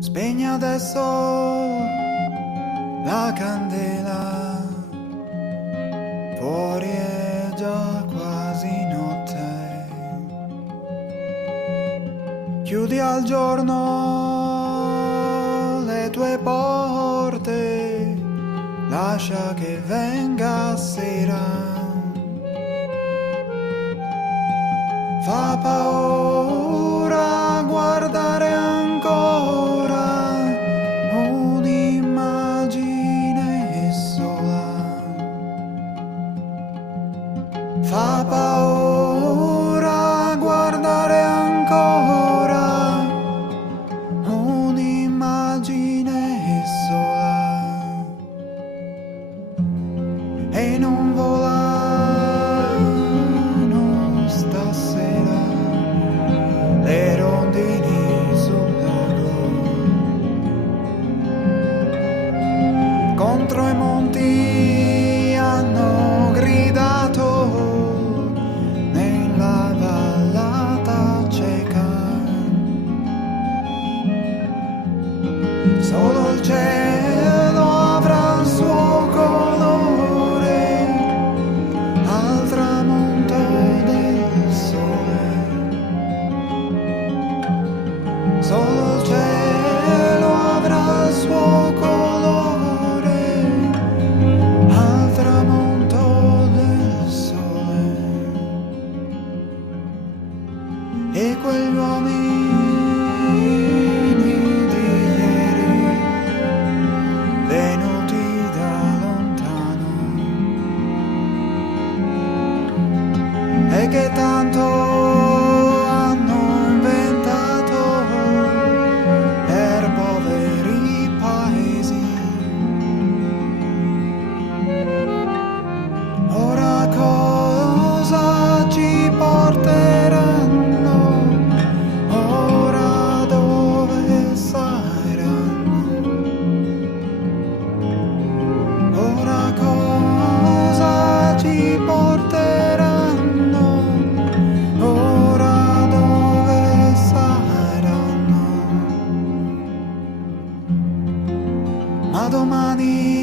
Spegni adesso la candela, fuori è già quasi notte. Chiudi al giorno le tue porte, lascia che venga sera. Fa paura guardare ancora un'immagine sola. Fa paura guardare ancora un'immagine sola. E non volano stasera le rondini sul lago. Contro i monti hanno gridato nella vallata cieca. Solo il cielo avrà il suo colore al tramonto del sole. Solo il cielo avrà il suo colore al tramonto del sole. E quegli uomini di ieri, venuti da lontano, e che tanto hanno inventato per poveri paesi. Ora cosa ci porteranno? Ora dove saranno? Ora cosa ci porteranno? Ora dove saranno? Ma domani